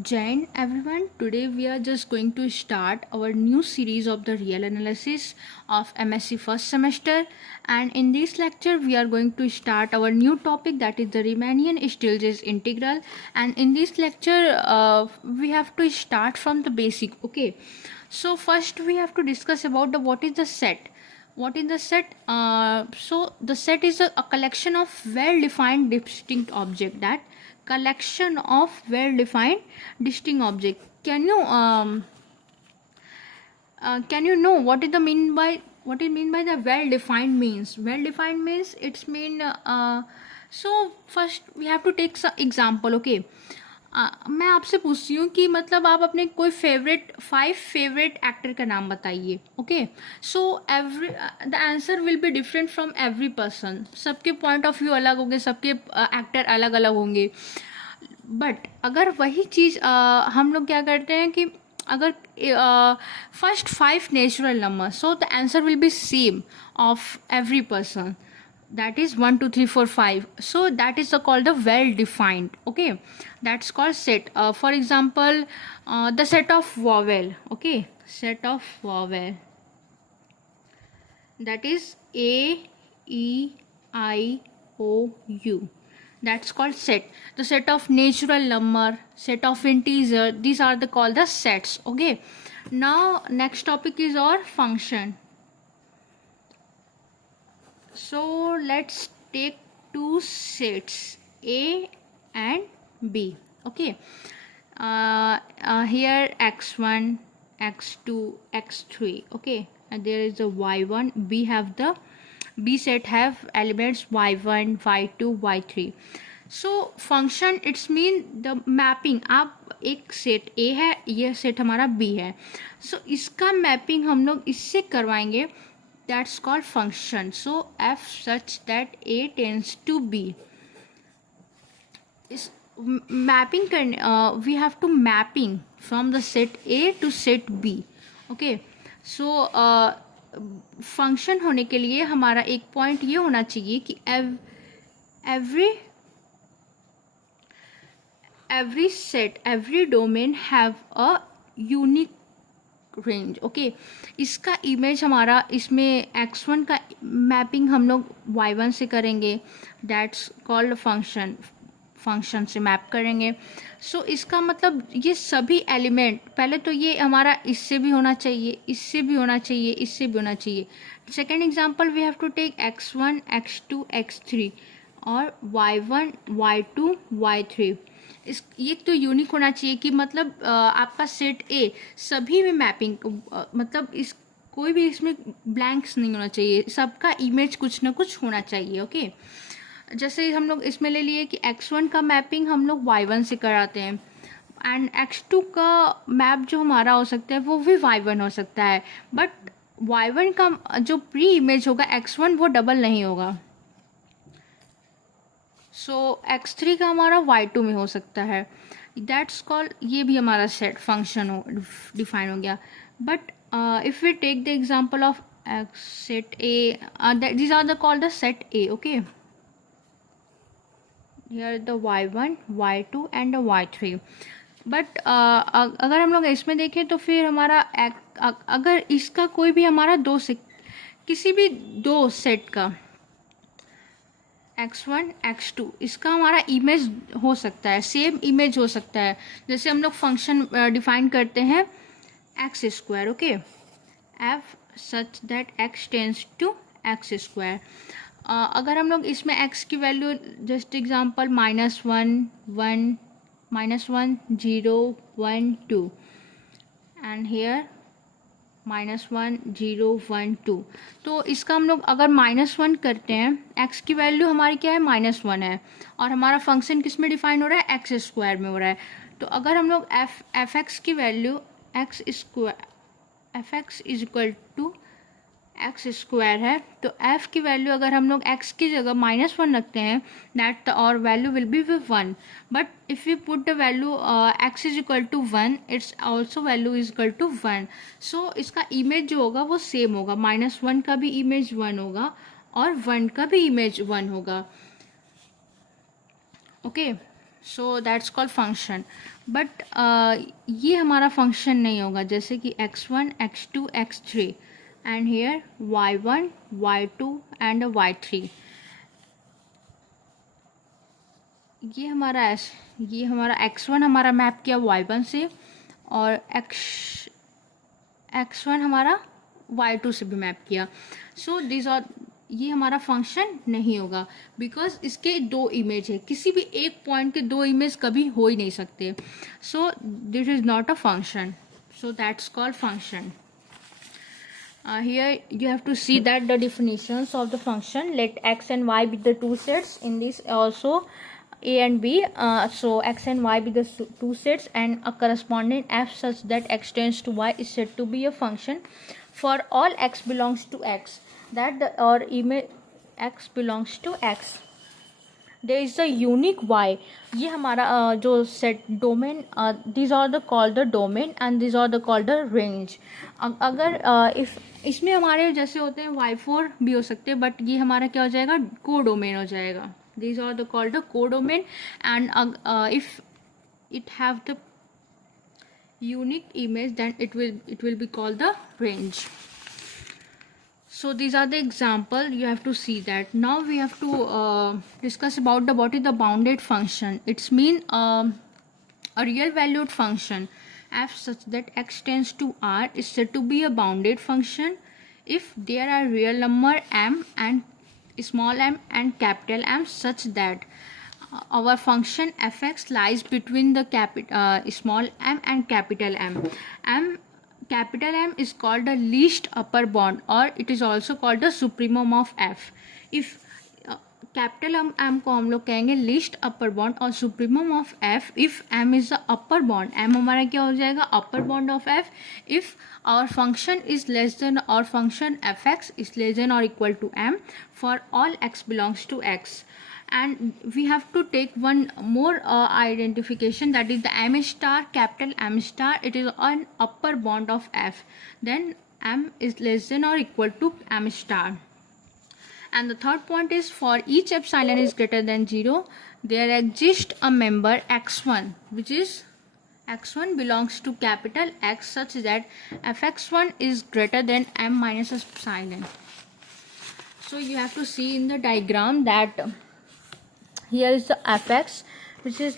Jain everyone, today we are just going to start our new series of the real analysis of M.Sc first semester, and in this lecture we are going to start our new topic, that is the Riemannian Stieltjes integral. And in this lecture we have to start from the basic. Okay, so first we have to discuss about the what is the set. What is the set? So the set is a collection of well defined distinct object, that collection of well defined distinct object. Can you know what is the mean by what is mean by the well defined means? Well defined means it's mean so first we have to take some example. Okay, मैं आपसे पूछती हूँ कि मतलब आप अपने कोई five favourite actor का नाम बताइए. Okay, so every the answer will be different from every person. सबके पॉइंट ऑफ व्यू अलग होंगे, सबके एक्टर अलग अलग होंगे. बट अगर वही चीज़ हम लोग क्या करते हैं कि अगर first five natural number, so the answer will be same of every person, that is 1 2 3 4 5. So that is called the well defined. Okay, that's called set. For example, the set of vowel. Okay, set of vowel, that is A, E, I, O, U. That's called set. The set of natural number, set of integer, these are called the sets. Okay, now next topic is our function. So let's take two sets A and B. Okay, here x1, x2, x3. Okay, and there is a y1. B set have elements y1, y2, y3. So function it's mean the mapping. आप एक set A है, यह set हमारा B है, so इसका mapping हम लोग इससे करवाएंगे. That's called function. So f such that A tends to B. Is mapping we have to mapping from the set A to set B. Okay, so function होने के लिए हमारा एक पॉइंट ये होना चाहिए कि every set, every domain have a unique range. Okay, इसका इमेज हमारा इसमें x1 का मैपिंग हम लोग y1 से करेंगे, दैट्स कॉल्ड फंक्शन से मैप करेंगे. सो इसका मतलब ये सभी एलिमेंट, पहले तो ये हमारा इससे भी होना चाहिए, इससे भी होना चाहिए, इससे भी होना चाहिए. Second example, we have to take x1, x2, x3 और y1, y2, y3. ये तो यूनिक होना चाहिए कि मतलब आपका सेट ए सभी में मैपिंग, मतलब इस कोई भी इसमें ब्लैंक्स नहीं होना चाहिए, सबका इमेज कुछ ना कुछ होना चाहिए. ओके, जैसे हम लोग इसमें ले लिए कि x1 का मैपिंग हम लोग y1 से कराते हैं, एंड x2 का मैप जो हमारा हो सकता है वो भी y1 हो सकता है, बट y1 का जो प्री इमेज होगा x1 वो डबल नहीं होगा. सो x3 का हमारा y2 में हो सकता है. दैट्स कॉल्ड, ये भी हमारा सेट फंक्शन हो डिफाइन हो गया. But if we take the example of set a, these are the called the set a. Okay, here the y1, y2 and the y3. बट अगर हम लोग इसमें देखें तो फिर हमारा अगर इसका कोई भी हमारा किसी भी दो सेट का x1, x2, इसका हमारा इमेज हो सकता है, सेम इमेज हो सकता है. जैसे हम लोग फंक्शन डिफाइन करते हैं x square. Okay, f such that x tends to x square. अगर हम लोग इसमें x की value, just example -1, 1, -1, 0, 1, 2 and here -1, 0, 1, 2. तो इसका हम लोग अगर -1 करते हैं, x की वैल्यू हमारी क्या है, -1 है, और हमारा फंक्शन किस में डिफाइन हो रहा है, एक्स स्क्वायर में हो रहा है. तो अगर हम लोग एफ एक्स की value x is equal to x square है, तो f की वैल्यू अगर हम लोग x की जगह -1 रखते हैं, दैट और value will be 1. But if you put the value x is equal to 1, it's also value is equal to 1. So इसका इमेज जो होगा वो सेम होगा, -1 का भी इमेज 1 होगा और 1 का भी इमेज 1 होगा. Okay, so that's called function. But ये हमारा फंक्शन नहीं होगा, जैसे कि x1 x2 x3 and here y1 y2 and y3। ये हमारा x1 हमारा मैप किया y1 से, और x1 हमारा y2 से भी मैप किया। सो दिस आर, ये हमारा फंक्शन नहीं होगा बिकॉज इसके दो इमेज है, किसी भी एक पॉइंट के दो इमेज कभी हो ही नहीं सकते। So this is not a function, so that's called function. Here you have to see that the definitions of the function. Let x and y be the two sets in this also a and b. So x and y be the two sets and a corresponding f such that x tends to y is said to be a function for all x belongs to x, that the or image x belongs to x. There is a unique y. ये हमारा जो set domain, these are the called the domain and these are the called the range. अगर if इसमें हमारे जैसे होते हैं y4 भी हो सकते हैं, बट ये हमारा क्या हो जाएगा, को डोमेन हो जाएगा. These are the called the codomain, and if it have the unique image, then it will be called the range. So these are the example. You have to see that. Now we have to discuss about the what is the bounded function. It's mean a real valued function f such that x tends to r is said to be a bounded function if there are real number m and small m and capital M such that our function fx lies between the small m and capital M. Capital M is called the least upper bound, or it is also called the supremum of f. If capital m को हम लोग कहेंगे least upper bound और supremum of f if m is the upper bound. m हमारा क्या हो जाएगा, upper bound of f if our function is less than और function fx is less than और equal to m for all x belongs to x. And we have to take one more identification, that is the m star, capital M star, it is an upper bond of f, then m is less than or equal to m star. And the third point is for each epsilon is greater than 0, there exists a member x1, which is x1 belongs to capital X such that fx1 is greater than m minus epsilon. So you have to see in the diagram that here is the fx which is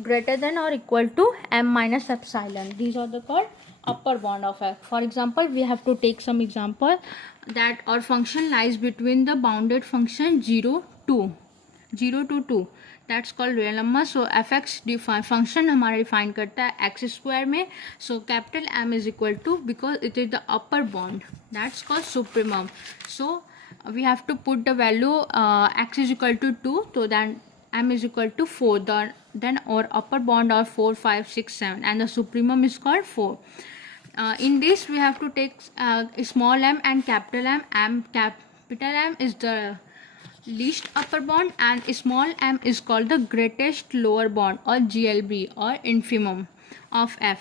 greater than or equal to m minus epsilon. These are the called upper bound of f. For example, we have to take some example that our function lies between the bounded function 0 to 2. That's called real number. So fx function हमारा define करता है x square में. So capital M is equal to, because it is the upper bound, that's called supremum. So we have to put the value x is equal to 2, so then m is equal to 4, then our upper bound are 4 5 6 7 and the supremum is called 4. In this we have to take small m and capital M. Capital M is the least upper bound and small m is called the greatest lower bound or GLB or infimum of f.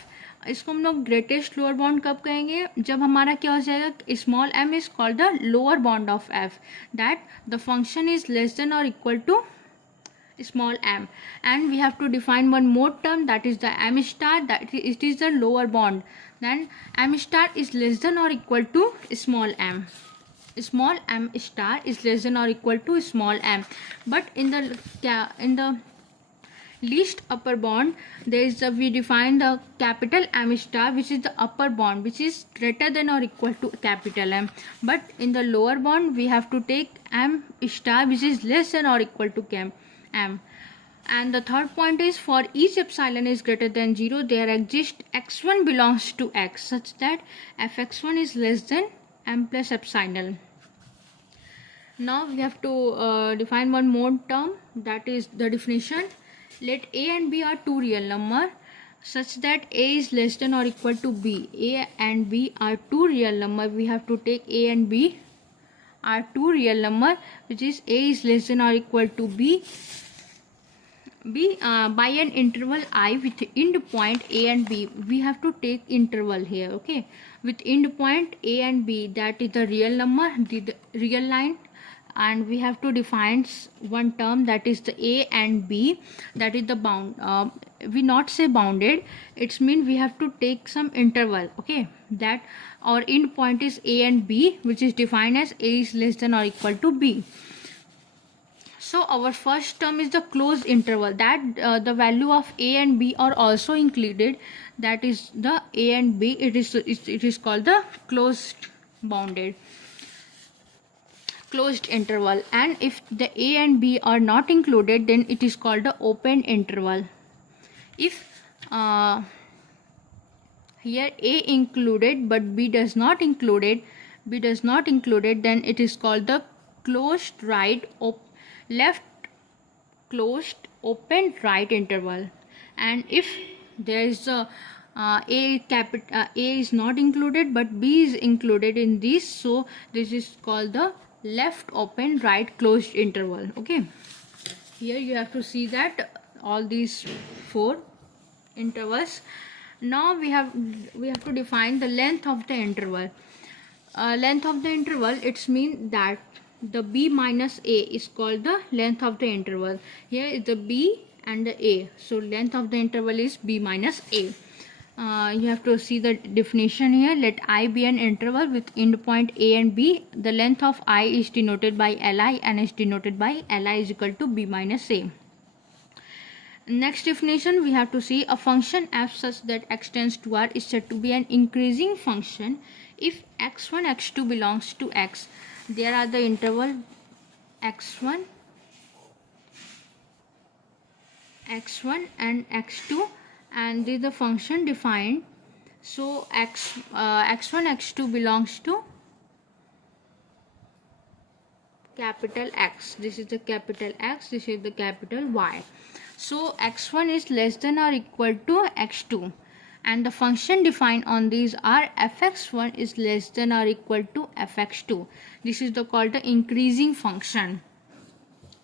इसको हम लोग greatest lower bond कब कहेंगे, जब हमारा क्या हो जाएगा, small m is called the lower bound of f, that the function is less than और equal to small m. And we have to define one more term, that is the m star, that it is the lower bond, then m star is less than or equal to small m. Small m star is less than or equal to small m. But in the least upper bond there is we define the capital M star, which is the upper bond, which is greater than or equal to capital M. But in the lower bond we have to take M star, which is less than or equal to M. And the third point is for each epsilon is greater than 0, there exists x1 belongs to x such that fx1 is less than m plus epsilon. Now we have to define one more term, that is the definition. Let a and b are two real number such that a is less than or equal to b. A and b are two real number. We have to take a and b are two real number, which is a is less than or equal to b by an interval I with end point a and b. We have to take interval here, okay, with end point a and b, that is the real number, the real line and we have to define one term, that is the a and b, that is the bound. We not say bounded, it's mean we have to take some interval, okay, that our end point is a and b, which is defined as a is less than or equal to b. So our first term is the closed interval, that the value of a and b are also included, that is the a and b, it is called the closed interval. And if the a and b are not included, then it is called the open interval. If here a included but b does not included, then it is called the closed left closed open right interval. And if there is a is not included but b is included in this, so this is called the left open right closed interval. Okay, here you have to see that all these 4 intervals. Now we have to define the length of the interval. Length of the interval, it's mean that the b minus a is called the length of the interval. Here is the b and the a, so length of the interval is b minus a. You have to see the definition here. Let I be an interval with endpoint a and b. The length of I is denoted by li and is denoted by li is equal to b minus a. Next definition, we have to see a function f such that x tends to r is said to be an increasing function if x1 x2 belongs to x. There are the interval x1 and x2, and this is the function defined. So x1 x2 belongs to capital X, this is the capital X, this is the capital Y. So x1 is less than or equal to x2, and the function defined on these are fx1 is less than or equal to fx2. This is called the increasing function.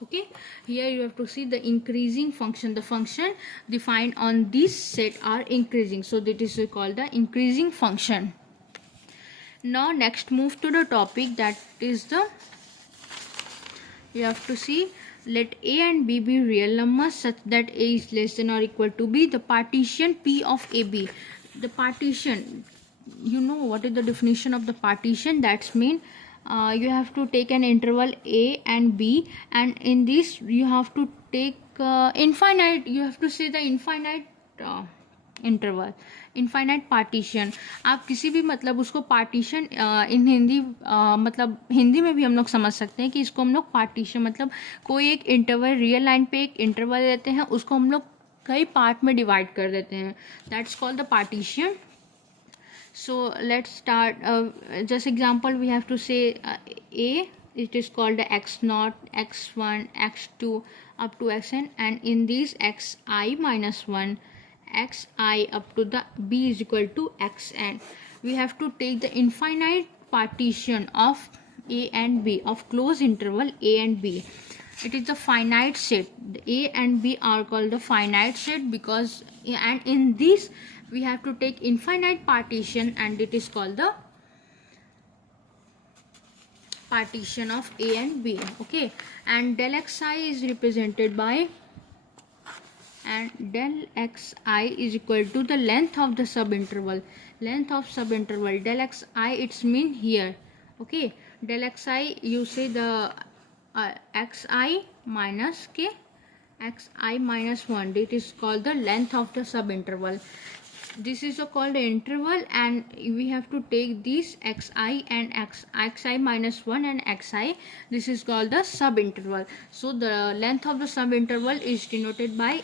Okay, here you have to see the increasing function. The function defined on this set are increasing, so that is called the increasing function. Now next move to the topic, that is the, you have to see, let a and b be real numbers such that a is less than or equal to b. The partition p of ab, the partition, you know what is the definition of the partition? That's mean you have to take an interval a and b, and in this you have to take infinite, you have to say the infinite interval, infinite partition. आप किसी भी मतलब उसको partition इन हिंदी मतलब हिंदी में भी हम लोग समझ सकते हैं कि इसको हम लोग पार्टीशन मतलब कोई एक इंटरवल, रियल लाइन पे एक इंटरवल देते हैं, उसको हम लोग कई पार्ट में डिवाइड कर देते हैं, that's called the partition. So let's start. Just example we have to say a, it is called x0, x1, x2 up to xn, and in these xi minus 1, xi up to the b is equal to xn. We have to take the infinite partition of a and b, of closed interval a and b. It is the finite set. The a and b are called the finite set because, and in this we have to take infinite partition, and it is called the partition of a and b. Okay, and del xi is represented by, and del xi is equal to the length of the subinterval. Length of subinterval del xi, it's mean here. Okay, del xi, you say the xi minus k, xi minus 1, it is called the length of the subinterval. This is called the interval, and we have to take these xi and xi minus 1 and xi. This is called the subinterval. So the length of the subinterval is denoted by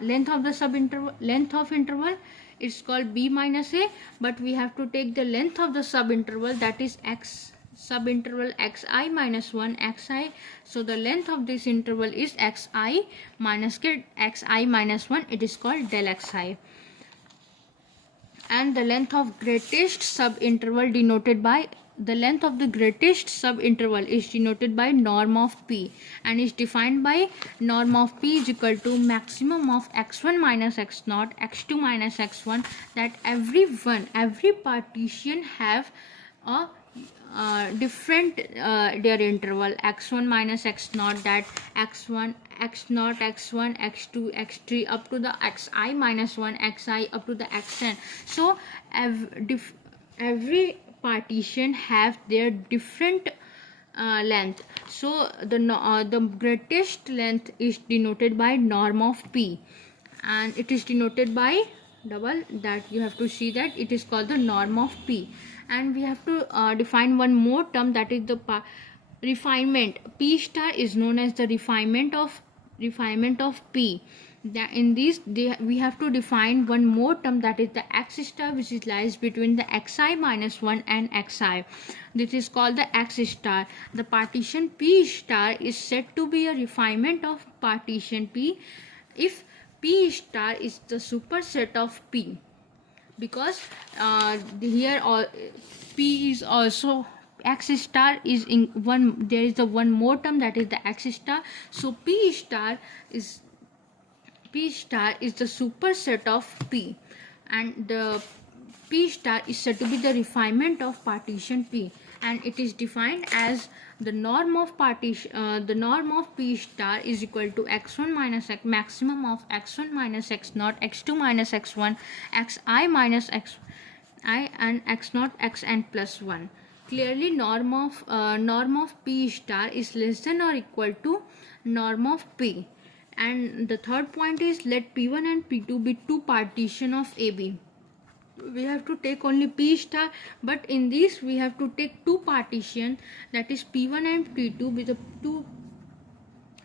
length of interval is called b minus a, but we have to take the length of the subinterval, that is x subinterval xi minus 1 xi. So the length of this interval is xi minus k, xi minus 1, it is called del xi. And the length of greatest subinterval denoted by, the length of the greatest subinterval is denoted by norm of p, and is defined by norm of p is equal to maximum of x1 minus x0, x2 minus x1, that every partition have a different their interval x1 minus x naught, that x1 x naught x1 x2 x3 up to the xi minus 1 xi up to the xn. So every partition have their different length. So the greatest length is denoted by norm of p, and it is denoted by double, that you have to see that it is called the norm of p. And we have to define one more term, that is the refinement. P star is known as the refinement of p. That in this we have to define one more term, that is the x star, which is lies between the xi minus 1 and xi. This is called the x star. The partition p star is said to be a refinement of partition p if p star is the superset of p, because here all p is also x star is in one, there is the one more term, that is the x star. So p star is the superset of p, and the p star is said to be the refinement of partition p, and it is defined as the norm of p star is equal to x1 minus x maximum of x1 minus x naught, x2 minus x1, xi minus xi, and x naught xn plus 1. Clearly norm of p star is less than or equal to norm of p. And the third point is, let p1 and p2 be two partition of AB. We have to take only p star, but in this we have to take two partition, that is p1 and p2 with the two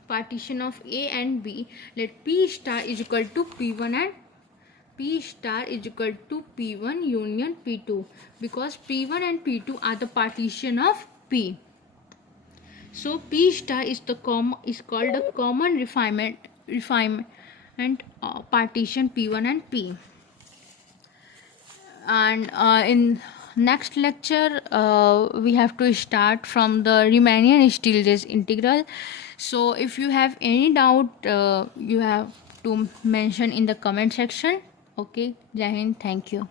partition of A and B. Let p star is equal to p1 and p star is equal to p1 union p2, because p1 and p2 are the partition of p. So p star is called the common refinement partition p1 and p. And in next lecture we have to start from the Riemannian Stieltjes integral. So if you have any doubt you have to mention in the comment section. Okay, Jai Hind, thank you.